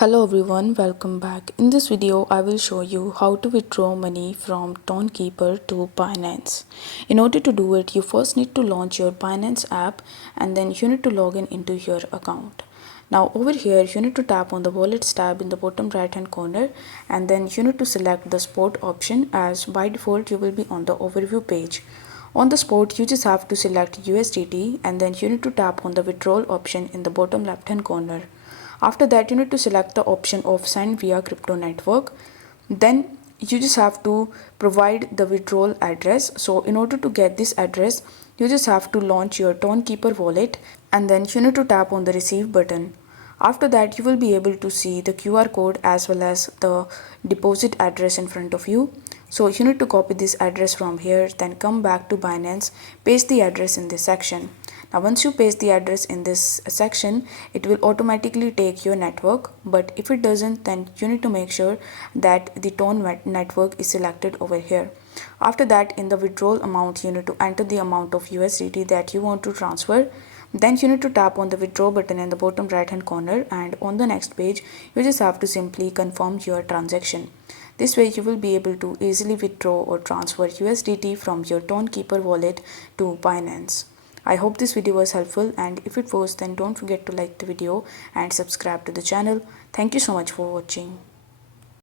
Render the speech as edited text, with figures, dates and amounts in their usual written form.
Hello everyone, welcome back. In this video, I will show you how to withdraw money from Tonkeeper to Binance. In order to do it, you first need to launch your Binance app and then you need to log in into your account. Now over here, you need to tap on the Wallets tab in the bottom right hand corner and then you need to select the Spot option, as by default you will be on the overview page. On the spot, you just have to select USDT and then you need to tap on the withdrawal option in the bottom left hand corner. After that, you need to select the option of send via crypto network. Then you just have to provide the withdrawal address. So in order to get this address, you just have to launch your Tonkeeper wallet and then you need to tap on the receive button. After that, you will be able to see the QR code as well as the deposit address in front of you. So you need to copy this address from here, then come back to Binance, paste the address in this section. Now once you paste the address in this section, it will automatically take your network, but if it doesn't, then you need to make sure that the network is selected over here. After that, in the withdrawal amount, you need to enter the amount of USDT that you want to transfer. Then you need to tap on the withdraw button in the bottom right hand corner, and on the next page you just have to simply confirm your transaction. This way you will be able to easily withdraw or transfer USDT from your Tonkeeper wallet to Binance. I hope this video was helpful, and if it was, then don't forget to like the video and subscribe to the channel. Thank you so much for watching.